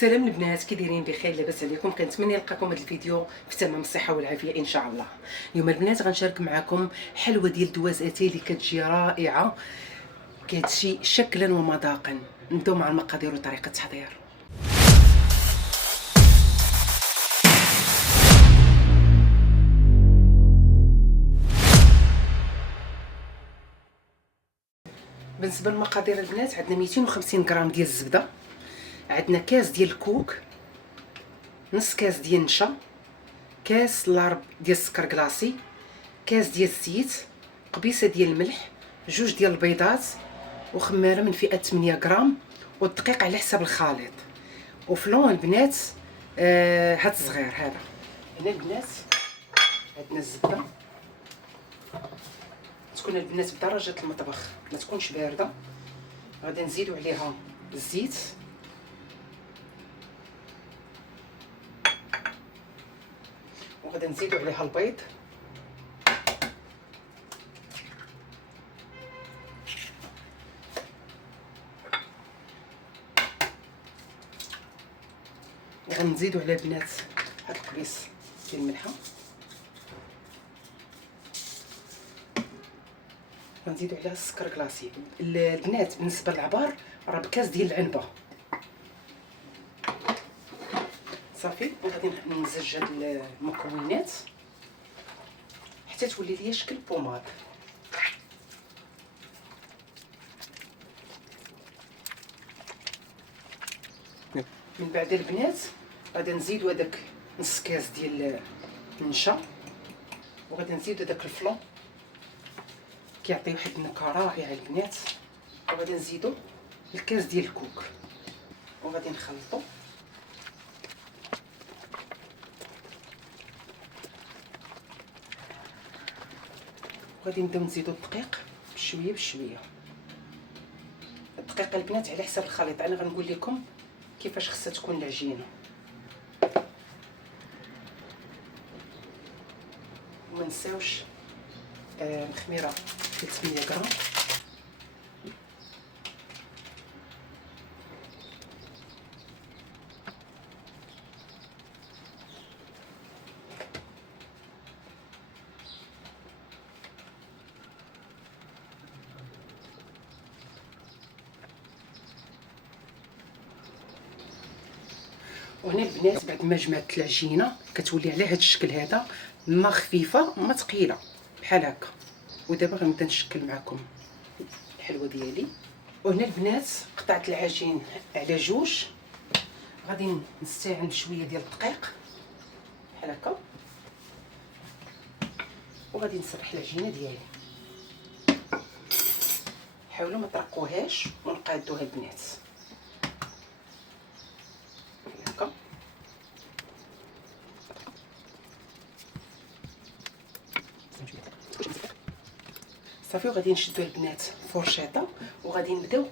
سلام البنات، كي دايرين؟ بخير؟ لاباس عليكم؟ كنتمنى نلقاكم هذا الفيديو في تمام الصحه والعافيه ان شاء الله. اليوم البنات غنشارك معكم حلوه ديال دوز اتاي اللي كتجي رائعه، كتجي شكلا ومذاقا. نبداو مع المقادير وطريقه التحضير. بالنسبه للمقادير البنات، عندنا 250 غرام ديال الزبده، عندنا كاس ديال الكوك، نص كاس ديال النشا، كاس لارب ديال السكر كلاصي، كاس ديال الزيت، قبيصه ديال الملح، جوج ديال البيضات، وخماره من فئه 8 غرام، والدقيق على حساب الخليط. وفلون البنات هاد الصغير هذا. هنا البنات عندنا الزبده، تكون البنات بدرجه المطبخ، ما تكونش بارده. غادي نزيدو عليها الزيت، وغادي نزيدو عليها البيض، غنزيدو على البنات هاد القبيص ديال الملحه، غنزيدو عليها السكر كلاصي. البنات بالنسبه للعبار راه بكاس ديال العنبه صافي. وغادي نمزج هاد المكونات حتى تولي ليا شكل بوماد. من بعد البنات غادي نزيدو هذاك نص كاس ديال النشا، وغادي نزيدو داك الفلون كيعطي واحد النكهه رائعه البنات، وغادي نزيدو الكاس ديال الكوك، وغادي نخلطو. وغادي نبداو نزيدو الدقيق بشويه بشويه. الدقيق البنات على حساب الخليط، انا غنقول لكم كيفاش خصها تكون العجينه. وما نساوش الخميره ديال 8 غرام، وهنا البنات بعد ما جمعت العجينه كتولي على هذا الشكل هذا، ما خفيفه ما ثقيله بحال هكا. ودابا غنبدا نشكل معكم الحلوه ديالي. وهنا البنات قطعت العجين على جوج، غادي نستعين بشويه ديال الدقيق بحال هكا، وغادي نسرح العجينه ديالي. حاولوا ما ترقوهاش ونقادوها البنات بحال هكا. صافي. وغادي نشدو البنات فرشيطه، وغادي نبداو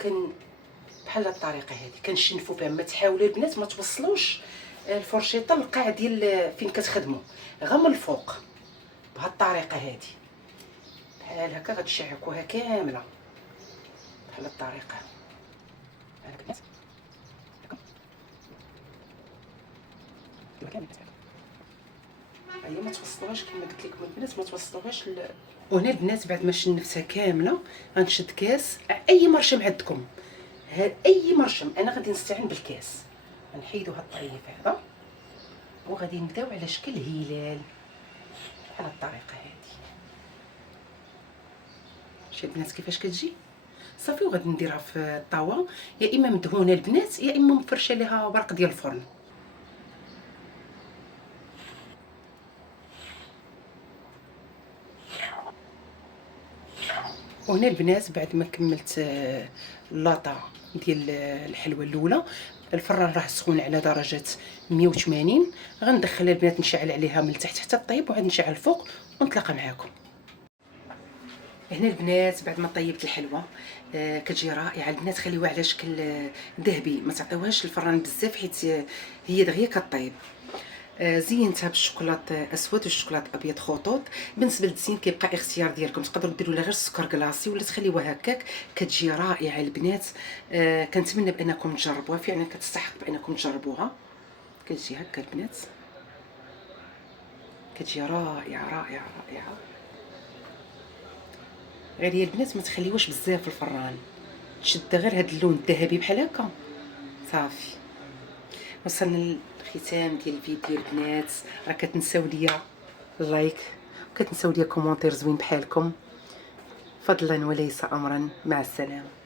بحال هاد الطريقه هذه كنشنفوا بها. ما تحاولوا البنات ما توصلوش الفرشيطه للقاع ديال فين كتخدموا، غير من الفوق بهاد الطريقه هذه بحال هكا. غتشعكوها كامله بحال هاد الطريقه هاك البنات هكا. هي ما توصلوهاش كما قلت لكم البنات، ما توصلوهاش وهنا البنات بعد ما شنفتها كامله غنشد كاس، اي مرشم عندكم، اي مرشم. انا غادي نستعين بالكاس. غنحيدو هاد الطريف هذا، وغادي نبداو على شكل هلال بحال هاد الطريقه هذه. شتي البنات كيفاش كتجي صافي. وغادي نديرها في الطاوه، يا اما مدهونه البنات يا اما مفرشه ليها ورق ديال الفرن. وهنا البنات بعد ما كملت اللاطه ديال الحلوه الاولى، الفران راه سخون على درجه 180. غندخلها البنات نشعل عليها من التحت حتى طيب، وعاد نشعل الفوق ونتلاقى معاكم. هنا البنات بعد ما طيبت الحلوه كتجي رائعه البنات. خليوها على شكل ذهبي، ما تعطيوهاش الفران بزاف حيت هي دغيا كطيب. زينتها بالشوكولات اسود والشوكولات ابيض خطوط. بالنسبه للتزيين كيبقى اختيار ديالكم، تقدروا ديروا لها غير السكر كلاصي ولا تخليوها هكاك، كتجي رائعه البنات. كنتمنى بانكم تجربوها، فعلا كتستحق بانكم تجربوها. كتجي هكا البنات، كتجي رائعه رائعه رائعه. غير هي البنات ما تخليوش بزاف في الفران، تشد غير هاد اللون الذهبي بحال هكا صافي. وصلنا للختام ديال الفيديو البنات. راه كتنساو ليا اللايك، كتنساو ليا كومونتير زوين بحالكم، فضلا وليس امرا. مع السلامه.